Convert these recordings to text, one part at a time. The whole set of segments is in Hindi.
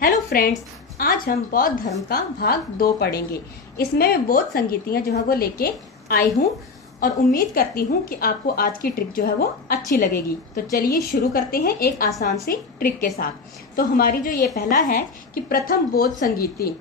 हेलो फ्रेंड्स, आज हम बौद्ध धर्म का भाग 2 पढ़ेंगे। इसमें मैं बौद्ध संगीतियाँ जो है वो लेके आई हूँ और उम्मीद करती हूँ कि आपको आज की ट्रिक जो है वो अच्छी लगेगी। तो चलिए शुरू करते हैं एक आसान सी ट्रिक के साथ। तो हमारी जो ये पहला है कि प्रथम बौद्ध संगीति,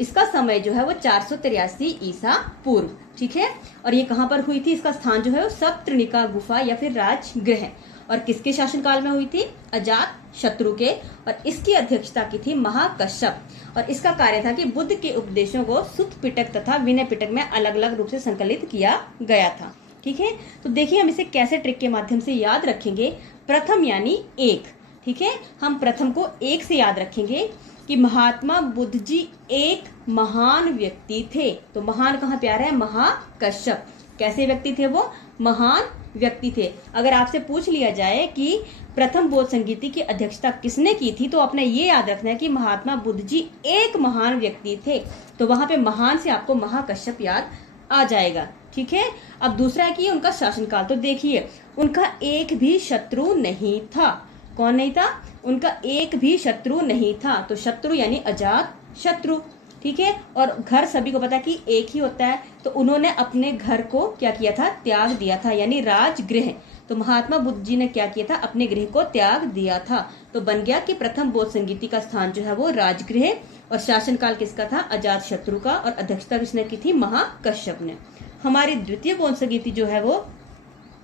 इसका समय जो है वो 483 ईसा पूर्व, ठीक है। और ये कहाँ पर हुई थी? इसका स्थान जो है वो सप्तर्णिका गुफा या फिर राजगृह, और किसके शासनकाल में हुई थी? अजात शत्रु के। और इसकी अध्यक्षता की थी महाकश्यप, और इसका कार्य था कि बुद्ध के उपदेशों को सुत्त पिटक तथा विनय पिटक में अलग अलग रूप से संकलित किया गया था, ठीक है। तो देखिए हम इसे कैसे ट्रिक के माध्यम से याद रखेंगे। प्रथम यानी एक, ठीक है। हम प्रथम को एक से याद रखेंगे कि महात्मा बुद्ध जी एक महान व्यक्ति थे। तो महान कहाँ प्यारा है? महाकश्यप। कैसे व्यक्ति थे वो? महान व्यक्ति थे। अगर आपसे पूछ लिया जाए कि प्रथम बौद्ध संगीति की अध्यक्षता किसने की थी, तो आपने ये याद रखना है कि महात्मा बुद्ध जी एक महान व्यक्ति थे। तो वहां पे महान से आपको महाकश्यप याद आ जाएगा, ठीक है। अब दूसरा है कि उनका शासनकाल। तो देखिए उनका एक भी शत्रु नहीं था। कौन नहीं था? उनका एक भी शत्रु नहीं था। तो शत्रु यानी अजात शत्रु, ठीक है। और घर सभी को पता कि एक ही होता है, तो उन्होंने अपने घर को क्या किया था? त्याग दिया था, यानी राजगृह। तो महात्मा बुद्ध जी ने क्या किया था? अपने गृह को त्याग दिया था। तो बन गया कि प्रथम बौद्ध संगीति का स्थान जो है वो राजगृह, और शासनकाल किसका था? अजात शत्रु का, और अध्यक्षता किसने की थी? महाकश्यप ने। हमारी द्वितीय बौद्ध संगीति जो है वो,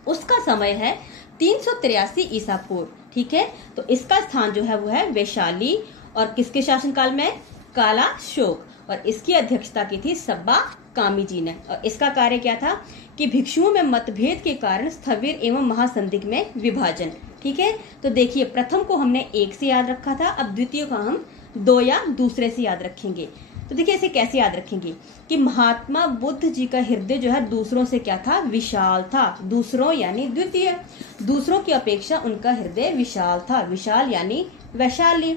उसका समय है 383 ईसा पूर्व, ठीक है। तो इसका स्थान जो है वो है वैशाली, और किसके शासनकाल में? कालाशोक। और इसकी अध्यक्षता की थी सब्बा कामी जी ने। और इसका कार्य क्या था? कि भिक्षुओं में मतभेद के कारण स्थविर एवं महासंदिग्ध में विभाजन, ठीक है। तो देखिए प्रथम को हमने एक से याद रखा था, अब द्वितीय को हम दो या दूसरे से याद रखेंगे। तो देखिए इसे कैसे याद रखेंगे कि महात्मा बुद्ध जी का हृदय जो है दूसरों से क्या था? विशाल था। दूसरों यानी द्वितीय, दूसरों की अपेक्षा उनका हृदय विशाल था। विशाल यानी वैशाली।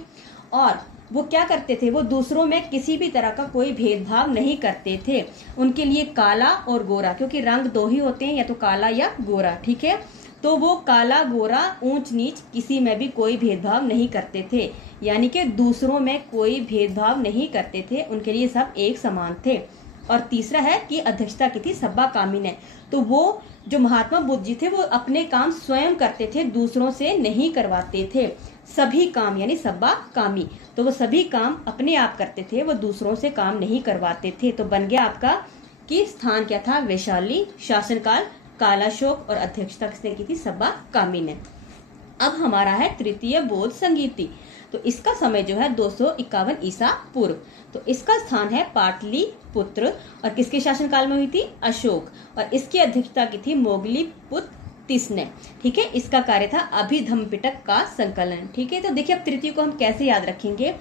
और वो क्या करते थे? वो दूसरों में किसी भी तरह का कोई भेदभाव नहीं करते थे। उनके लिए काला और गोरा, क्योंकि रंग दो ही होते हैं, या तो काला या गोरा, ठीक है। तो वो काला गोरा ऊंच नीच किसी में भी कोई भेदभाव नहीं करते थे, यानी कि दूसरों में कोई भेदभाव नहीं करते थे। उनके लिए सब एक समान थे। और तीसरा है कि अध्यक्षता की थी सब्बा कामी ने। तो वो जो महात्मा बुद्ध जी थे वो अपने काम स्वयं करते थे, दूसरों से नहीं करवाते थे। सभी काम यानी सब्बा कामी, तो वो सभी काम अपने आप करते थे, वो दूसरों से काम नहीं करवाते थे। तो बन गया आपका कि स्थान क्या था? वैशाली, शासनकाल कालाशोक, और अध्यक्षता किसने की थी? सब्बा कामी ने। अब हमारा है तृतीय बौद्ध संगीति। तो इसका समय जो है 251 ईसा पूर्व। तो इसका स्थान है पाटलिपुत्र, और किसके शासनकाल में हुई थी? अशोक। और इसकी अध्यक्षता की थी मोगलीपुत्र ने, ठीक है। इसका कार्य था अभिधम्म पिटक का संकलन, ठीक है। तो देखिए अब तृतीय को हम कैसे याद रखेंगे?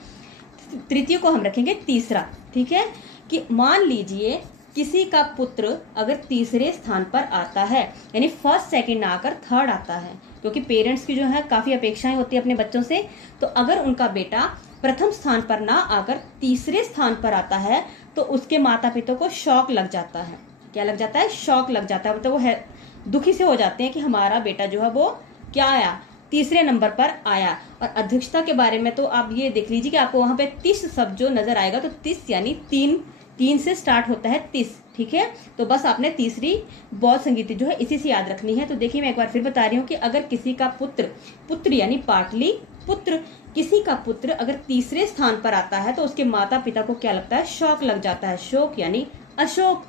तृतीय को हम रखेंगे तीसरा, ठीक है। कि मान लीजिए किसी का पुत्र अगर तीसरे स्थान पर आता है, यानी फर्स्ट सेकंड ना आकर थर्ड आता है, क्योंकि पेरेंट्स की जो है काफी अपेक्षाएं होती है अपने बच्चों से। तो अगर उनका बेटा प्रथम स्थान पर ना आकर तीसरे स्थान पर आता है, तो उसके माता पिता को शौक लग जाता है। क्या लग जाता है? शौक लग जाता है। मतलब वो है दुखी से हो जाते हैं कि हमारा बेटा जो है वो क्या आया? तीसरे नंबर पर आया। और अध्यक्षता के बारे में तो आप ये देख लीजिए कि आपको वहां पे 30 शब्द जो नजर आएगा, तो 30 यानी तीन से स्टार्ट होता है 30, ठीक है। तो बस आपने तीसरी बौद्ध संगीति जो है इसी से याद रखनी है। तो देखिए मैं एक बार फिर बता रही हूँ कि अगर किसी का पुत्र यानी पाटली पुत्र, किसी का पुत्र अगर तीसरे स्थान पर आता है, तो उसके माता पिता को क्या लगता है? शौक लग जाता है। शोक यानी अशोक,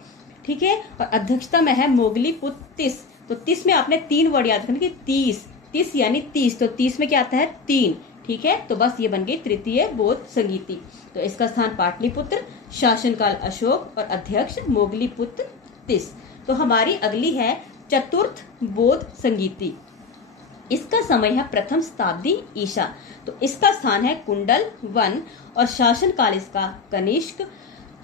ठीक है। और अध्यक्षता में है मोगलीपुत्र 30। तो 30 में आपने 3 वर्ड याद रखना कि 30 यानी 30। तो 30 में क्या आता है? 3, ठीक है। तो बस ये बन गई तृतीय बौद्ध संगीति। तो इसका स्थान पाटलिपुत्र, शासनकाल अशोक, और अध्यक्ष मोगलीपुत्र 30। तो हमारी अगली है चतुर्थ बौद्ध संगीति। इसका समय है प्रथम शताब्दी ईसा। तो इसका स्थान है कुंडल वन, और शासनकाल इसका कनिष्क।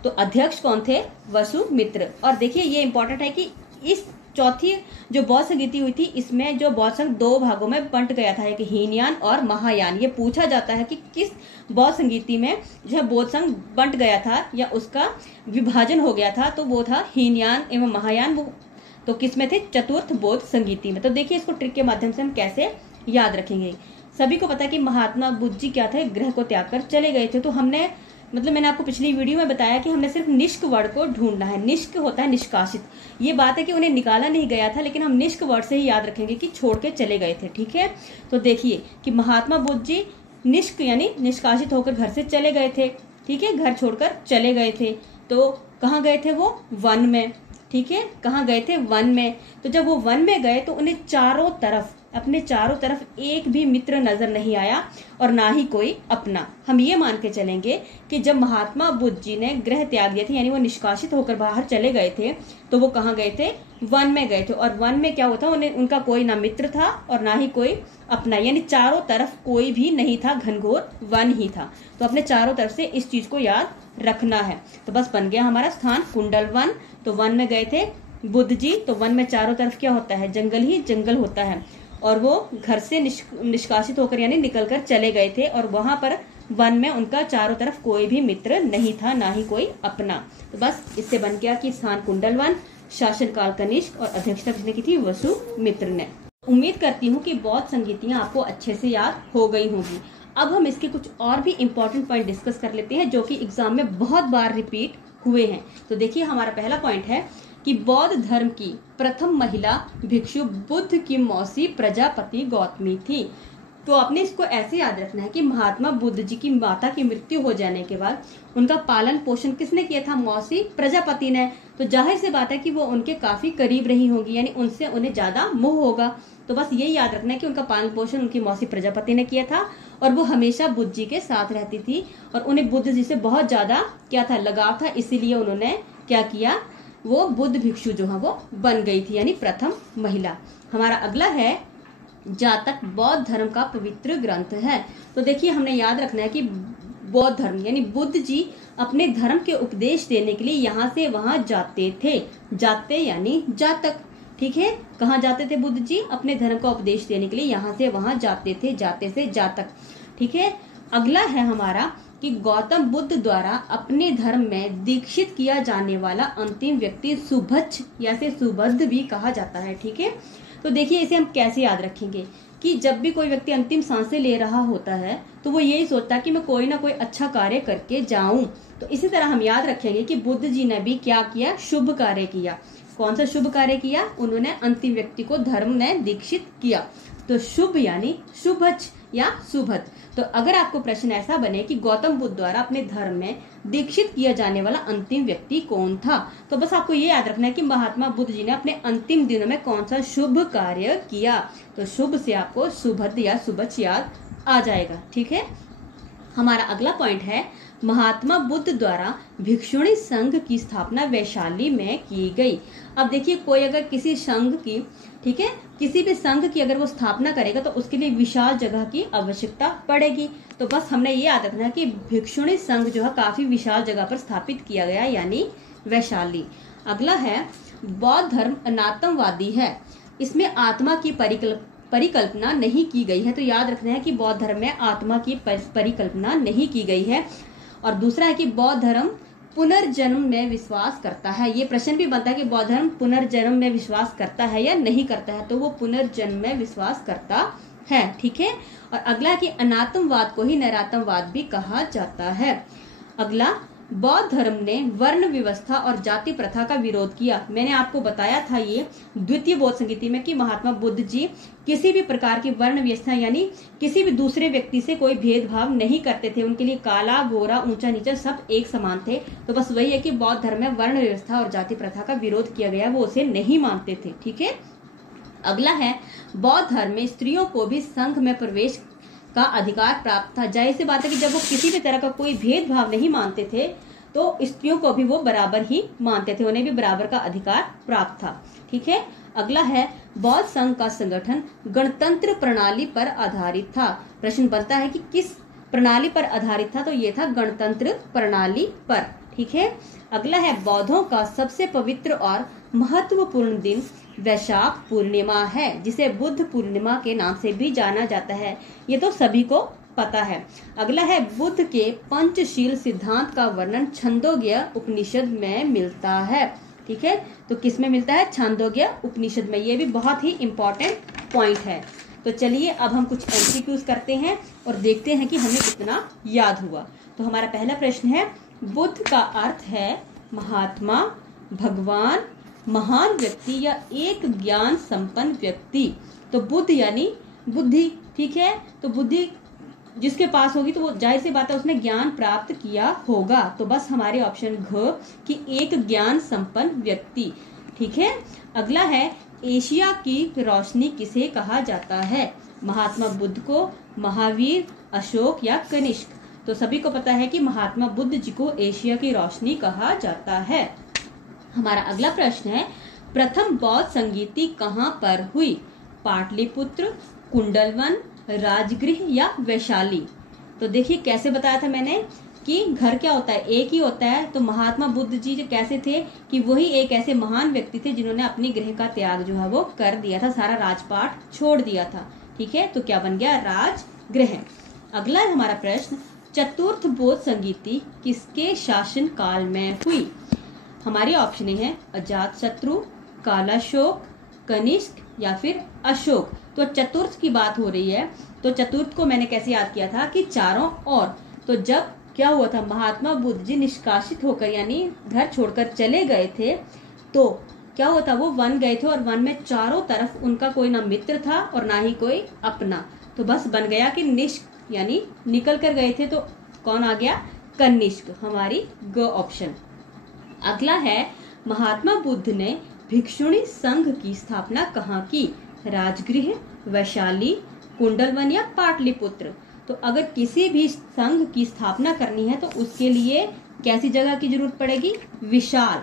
तो अध्यक्ष कौन थे? वसुमित्र। और देखिए ये इंपॉर्टेंट है कि इस चौथी जो बौद्ध संगीति हुई थी, इसमें जो बौद्ध संघ 2 भागों में बंट गया था, एक हीनयान और महायान। ये पूछा जाता है कि किस बौद्ध संगीति में जो है बौद्ध संघ बंट गया था या उसका विभाजन हो गया था, तो वो था हीनयान एवं महायान। वो तो किस में थे? चतुर्थ बौद्ध संगीति में। तो देखिए इसको ट्रिक के माध्यम से हम कैसे याद रखेंगे। सभी को पता है कि महात्मा बुद्ध जी क्या थे, ग्रह को त्याग कर चले गए थे। तो हमने मैंने आपको पिछली वीडियो में बताया कि हमने सिर्फ निष्क वर्ड को ढूंढना है। निष्क होता है निष्कासित। ये बात है कि उन्हें निकाला नहीं गया था, लेकिन हम निष्क वर्ड से ही याद रखेंगे कि छोड़ के चले गए थे। ठीक है, तो देखिए कि महात्मा बुद्ध जी निष्क यानी निष्कासित होकर घर से चले गए थे। ठीक है, घर छोड़कर चले गए थे। तो कहाँ गए थे वो? वन में। ठीक है, कहाँ गए थे? वन में। तो जब वो वन में गए तो उन्हें अपने चारों तरफ एक भी मित्र नजर नहीं आया और ना ही कोई अपना। हम ये मान के चलेंगे कि जब महात्मा बुद्ध जी ने ग्रह त्याग दिए थे, यानी वो निष्कासित होकर बाहर चले गए थे, तो वो कहाँ गए थे? वन में गए थे। और वन में क्या होता, उनका कोई ना मित्र था और ना ही कोई अपना, यानी चारों तरफ कोई भी नहीं था, घनघोर वन ही था। तो अपने चारों तरफ से इस चीज को याद रखना है। तो बस बन गया हमारा स्थान कुंडल वन। तो वन में गए थे बुद्ध जी। तो वन में चारों तरफ क्या होता है? जंगल ही जंगल होता है। और वो घर से निष्कासित होकर यानी निकलकर चले गए थे और वहां पर वन में उनका चारों तरफ कोई भी मित्र नहीं था, ना ही कोई अपना। तो बस इससे बन गया कि स्थान कुंडल वन, शासनकाल कनिष्क और अध्यक्षता किसने की थी? वसुमित्र ने। उम्मीद करती हूँ कि बौद्ध संगीतियां आपको अच्छे से याद हो गई होंगी। अब हम इसके कुछ और भी इम्पोर्टेंट पॉइंट डिस्कस कर लेते हैं जो कि एग्जाम में बहुत बार रिपीट हुए हैं। तो देखिए, हमारा पहला पॉइंट है कि बौद्ध धर्म की प्रथम महिला भिक्षु बुद्ध की मौसी प्रजापति गौतमी थी। तो आपने इसको ऐसे याद रखना है कि महात्मा बुद्ध जी की माता की मृत्यु हो जाने के बाद उनका पालन पोषण किसने किया था? मौसी प्रजापति ने। तो जाहिर सी बात है कि वो उनके काफी करीब रही होगी, यानी उनसे उन्हें ज्यादा मोह होगा। तो बस यही याद रखना है कि उनका पालन पोषण उनकी मौसी प्रजापति ने किया था और वो हमेशा बुद्ध जी के साथ रहती थी और उन्हें बुद्ध जी से बहुत ज्यादा क्या था? लगाव था। इसीलिए उन्होंने क्या किया? वो बुद्ध भिक्षु जो है वो बन गई थी, यानी प्रथम महिला। हमारा अगला है जातक बौद्ध धर्म का पवित्र ग्रंथ है। तो देखिए, हमने याद रखना है कि बौद्ध धर्म यानी बुद्ध जी अपने धर्म के उपदेश देने के लिए यहाँ से वहां जाते थे। जाते यानी जातक। ठीक है, कहाँ जाते थे बुद्ध जी? अपने धर्म का उपदेश देने के लिए यहाँ से वहां जाते थे, जाते से जातक। ठीक है, अगला है हमारा कि गौतम बुद्ध द्वारा अपने धर्म में दीक्षित किया जाने वाला अंतिम व्यक्ति सुभच्छ या से सुबद्ध भी कहा जाता है। ठीक है, तो देखिए इसे हम कैसे याद रखेंगे कि जब भी कोई व्यक्ति अंतिम सांसें ले रहा होता है तो वो यही सोचता है कि मैं कोई ना कोई अच्छा कार्य करके जाऊं। तो इसी तरह हम याद रखेंगे कि बुद्ध जी ने भी क्या किया? शुभ कार्य किया। कौन सा शुभ कार्य किया? उन्होंने अंतिम व्यक्ति को धर्म में दीक्षित किया। तो शुभ यानी शुभच्छ या सुभद्ध। तो अगर आपको प्रश्न ऐसा बने कि गौतम बुद्ध द्वारा अपने धर्म में दीक्षित किया जाने वाला अंतिम व्यक्ति कौन था, तो बस आपको ये याद रखना है कि महात्मा बुद्ध जी ने अपने अंतिम दिनों में कौन सा शुभ कार्य किया। तो शुभ से आपको सुभद्ध या सुभच्छ याद आ जाएगा। ठीक है, हमारा अगला पॉइंट है महात्मा बुद्ध द्वारा भिक्षुणी संघ की स्थापना वैशाली में की गई। अब देखिए, कोई अगर किसी संघ की, ठीक है, किसी भी संघ की अगर वो स्थापना करेगा तो उसके लिए विशाल जगह की आवश्यकता पड़ेगी। तो बस हमने ये याद रखना है कि भिक्षुणी संघ जो है काफी विशाल जगह पर स्थापित किया गया, यानी वैशाली। अगला है बौद्ध धर्म अनात्मवादी है। इसमें आत्मा की परिकल्पना नहीं की गई है। तो याद रखना है कि बौद्ध धर्म में आत्मा की परिकल्पना नहीं की गई है। और दूसरा है कि बौद्ध धर्म पुनर्जन्म में विश्वास करता है। ये प्रश्न भी बनता है कि बौद्ध धर्म पुनर्जन्म में विश्वास करता है या नहीं करता है। तो वो पुनर्जन्म में विश्वास करता है। ठीक है, और अगला है कि अनात्मवाद को ही नैरात्मवाद भी कहा जाता है। अगला, बौद्ध धर्म ने वर्ण व्यवस्था और जाति प्रथा का विरोध किया। मैंने आपको बताया था ये द्वितीय बौद्ध संगीति में कि महात्मा बुद्ध जी किसी भी प्रकार की वर्ण व्यवस्था यानी किसी भी दूसरे व्यक्ति से कोई भेदभाव नहीं करते थे। उनके लिए काला गोरा ऊंचा नीचा सब एक समान थे। तो बस वही है कि बौद्ध धर्म में वर्ण व्यवस्था और जाति प्रथा का विरोध किया गया, वो उसे नहीं मानते थे। ठीक है, अगला है बौद्ध धर्म में स्त्रियों को भी संघ में प्रवेश का अधिकार प्राप्त था। जाहिर सी बात है कि जब वो किसी भी तरह का कोई भेदभाव नहीं मानते थे तो स्त्रियों को भी वो बराबर ही मानते थे, उन्हें भी बराबर का अधिकार प्राप्त था। ठीक है, अगला है बौद्ध संघ का संगठन गणतंत्र प्रणाली पर आधारित था। प्रश्न बनता है कि किस प्रणाली पर आधारित था? तो ये था गणतंत्र प्रणाली पर। ठीक है, अगला है बौद्धों का सबसे पवित्र और महत्वपूर्ण दिन वैशाख पूर्णिमा है, जिसे बुद्ध पूर्णिमा के नाम से भी जाना जाता है। ये तो सभी को पता है। अगला है बुद्ध के पंचशील सिद्धांत का वर्णन छंदोग्य उपनिषद में मिलता है। ठीक है, तो किस में मिलता है? छंदोग्य उपनिषद में। ये भी बहुत ही इम्पोर्टेंट पॉइंट है। तो चलिए अब हम कुछ एमसीक्यूज करते हैं और देखते हैं कि हमें कितना याद हुआ। तो हमारा पहला प्रश्न है, बुद्ध का अर्थ है महात्मा, भगवान, महान व्यक्ति या एक ज्ञान संपन्न व्यक्ति। तो बुद्ध यानी बुद्धि, ठीक है। तो बुद्धि जिसके पास होगी तो वो जाहिर सी बात है उसने ज्ञान प्राप्त किया होगा। तो बस हमारे ऑप्शन घ कि एक ज्ञान संपन्न व्यक्ति, ठीक है। अगला है, एशिया की रोशनी किसे कहा जाता है? महात्मा बुद्ध को, महावीर, अशोक या कनिष्क। तो सभी को पता है कि महात्मा बुद्ध जी को एशिया की रोशनी कहा जाता है। हमारा अगला प्रश्न है, प्रथम बौद्ध संगीति कहाँ पर हुई? पाटलिपुत्र, कुंडलवन, राजगृह या वैशाली। तो देखिए कैसे बताया था मैंने कि घर क्या होता है, एक ही होता है। तो महात्मा बुद्ध जी जो कैसे थे कि वही एक ऐसे महान व्यक्ति थे जिन्होंने अपनी गृह का त्याग जो है वो कर दिया था, सारा राजपाट छोड़ दिया था, ठीक है। तो क्या बन गया? राजगृह। अगला है हमारा प्रश्न, चतुर्थ बौद्ध संगीति किसके शासन काल में हुई? हमारी ऑप्शन है अजात शत्रु, कालाशोक, कनिष्क या फिर अशोक। तो चतुर्थ की बात हो रही है। तो चतुर्थ को मैंने कैसे याद किया था कि चारों ओर। तो जब क्या हुआ था, महात्मा बुद्ध जी निष्कासित होकर यानी घर छोड़कर चले गए थे, तो क्या हुआ था, वो वन गए थे और वन में चारों तरफ उनका कोई ना मित्र था और ना ही कोई अपना। तो बस बन गया कि निष्क यानी निकल कर गए थे। तो कौन आ गया? कनिष्क, हमारी ग ऑप्शन। अगला है, महात्मा बुद्ध ने भिक्षुणी संघ की स्थापना कहाँ की? राजगृह, वैशाली, कुंडलवन या पाटलिपुत्र। तो अगर किसी भी संघ की स्थापना करनी है तो उसके लिए कैसी जगह की जरूरत पड़ेगी? विशाल।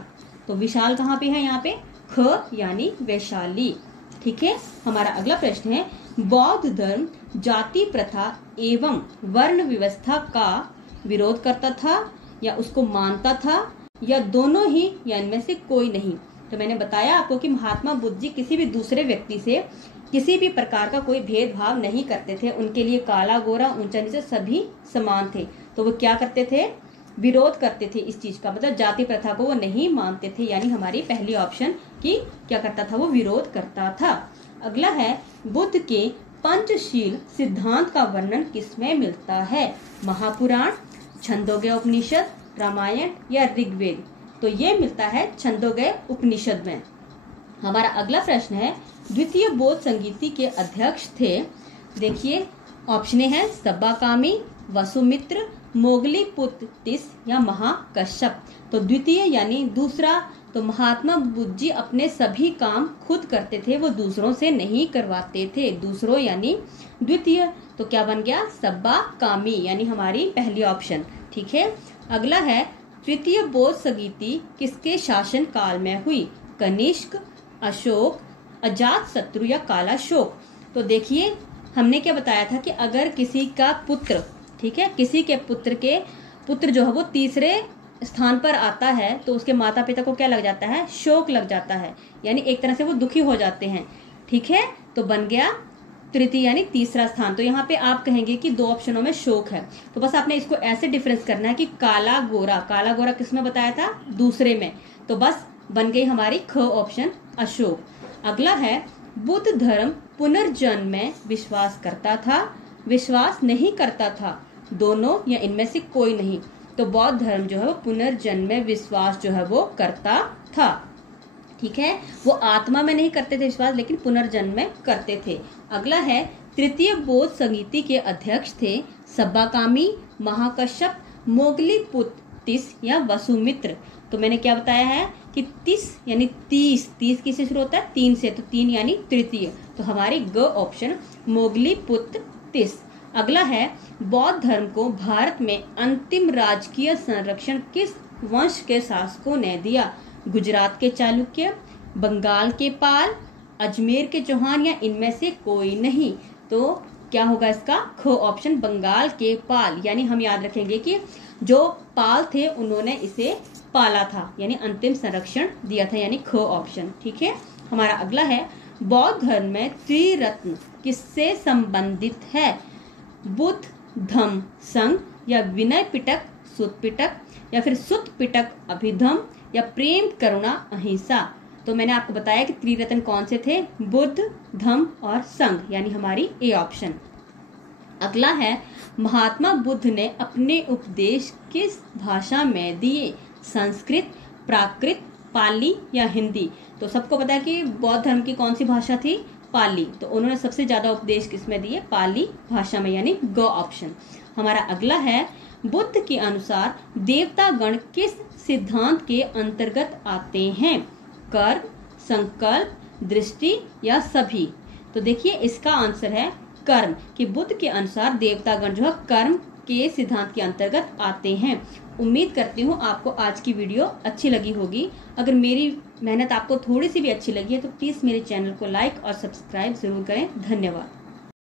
तो विशाल कहाँ पे है? यहाँ पे ख यानी वैशाली, ठीक है। हमारा अगला प्रश्न है, बौद्ध धर्म जाति प्रथा एवं वर्ण व्यवस्था का विरोध करता था या उसको मानता था या दोनों ही या इनमें से कोई नहीं? तो मैंने बताया आपको कि महात्मा बुद्ध जी किसी भी दूसरे व्यक्ति से किसी भी प्रकार का कोई भेदभाव नहीं करते थे। उनके लिए काला गोरा ऊंचा नीचा सभी समान थे। तो वो क्या करते थे? विरोध करते थे इस चीज का, मतलब जाति प्रथा को वो नहीं मानते थे। यानी हमारी पहली ऑप्शन की क्या करता था? वो विरोध करता था। अगला है, बुद्ध के पंचशील सिद्धांत का वर्णन किसमें मिलता है? महापुराण, छंदोग्य उपनिषद, रामायण या ऋग्वेद। तो ये मिलता है छंदोग्य उपनिषद में। हमारा अगला प्रश्न है, द्वितीय बौद्ध संगीति के अध्यक्ष थे। देखिए ऑप्शन है सब्बाकामी, वसुमित्र, मोगलीपुत्र तिस या महाकश्यप। तो द्वितीय यानी दूसरा। तो महात्मा बुद्ध जी अपने सभी काम खुद करते थे, वो दूसरों से नहीं करवाते थे। दूसरों यानी द्वितीय। तो क्या बन गया? सब्बाकामी, यानी हमारी पहली ऑप्शन, ठीक है। अगला है, तृतीय बौद्ध संगीति किसके शासन काल में हुई? कनिष्क, अशोक, अजात शत्रु या कालाशोक। तो देखिए हमने क्या बताया था कि अगर किसी का पुत्र, ठीक है, किसी के पुत्र जो है वो तीसरे स्थान पर आता है तो उसके माता पिता को क्या लग जाता है? शोक लग जाता है, यानी एक तरह से वो दुखी हो जाते हैं, ठीक है। तो बन गया तृतीय यानी तीसरा स्थान। तो यहाँ पे आप कहेंगे कि दो ऑप्शनों में शोक है, तो बस आपने इसको ऐसे डिफरेंस करना है कि काला गोरा किसमें बताया था? दूसरे में। तो बस बन गई हमारी ख ऑप्शन, अशोक। अगला है, बुद्ध धर्म पुनर्जन्म में विश्वास करता था, विश्वास नहीं करता था, दोनों या इनमें से कोई नहीं? तो बौद्ध धर्म जो है वो पुनर्जन्म में विश्वास जो है वो करता था, ठीक है। वो आत्मा में नहीं करते थे विश्वास, लेकिन पुनर्जन्म में करते थे। अगला है, तृतीय बौद्ध संगीति के अध्यक्ष थे सब्बाकामी, महाकश्यप, मोगलीपुत्र तिस या वसुमित्र। तो मैंने क्या बताया है कि तिस यानी 30 किससे शुरू होता है? 3 से। तो 3 यानी तृतीय। तो हमारी ग ऑप्शन, मोगलीपुत्र तिस। अगला है, बौद्ध धर्म को भारत में अंतिम राजकीय संरक्षण किस वंश के शासकों ने दिया? गुजरात के चालुक्य, बंगाल के पाल, अजमेर के चौहान या इनमें से कोई नहीं? तो क्या होगा इसका? ख ऑप्शन, बंगाल के पाल। यानी हम याद रखेंगे कि जो पाल थे उन्होंने इसे पाला था, यानी अंतिम संरक्षण दिया था, यानी ख ऑप्शन, ठीक है। हमारा अगला है, बौद्ध धर्म में त्रिरत्न किससे संबंधित है? बुद्ध, धम्म, संघ या विनय पिटक, सुत पिटक या फिर सुत पिटक, अभिधम या प्रेम, करुणा, अहिंसा। तो मैंने आपको बताया कि त्रिरत्न कौन से थे, बुद्ध, धम्म और संघ, यानी हमारी ए ऑप्शन। अगला है, महात्मा बुद्ध ने अपने उपदेश किस भाषा में दिए, संस्कृत, प्राकृत, पाली या हिंदी। तो सबको पता है कि बौद्ध धर्म की कौन सी भाषा थी, पाली। तो उन्होंने सबसे ज्यादा उपदेश किसमें दिए, पाली भाषा में, यानी ग ऑप्शन। हमारा अगला है, बुद्ध के अनुसार देवता गण किस सिद्धांत के अंतर्गत आते हैं, कर्म, संकल्प, दृष्टि या सभी। तो देखिए इसका आंसर है कर्म, कि बुद्ध के अनुसार देवतागण जो है कर्म के सिद्धांत के अंतर्गत आते हैं। उम्मीद करती हूँ आपको आज की वीडियो अच्छी लगी होगी। अगर मेरी मेहनत आपको थोड़ी सी भी अच्छी लगी है तो प्लीज मेरे चैनल को लाइक और सब्सक्राइब जरूर करें। धन्यवाद।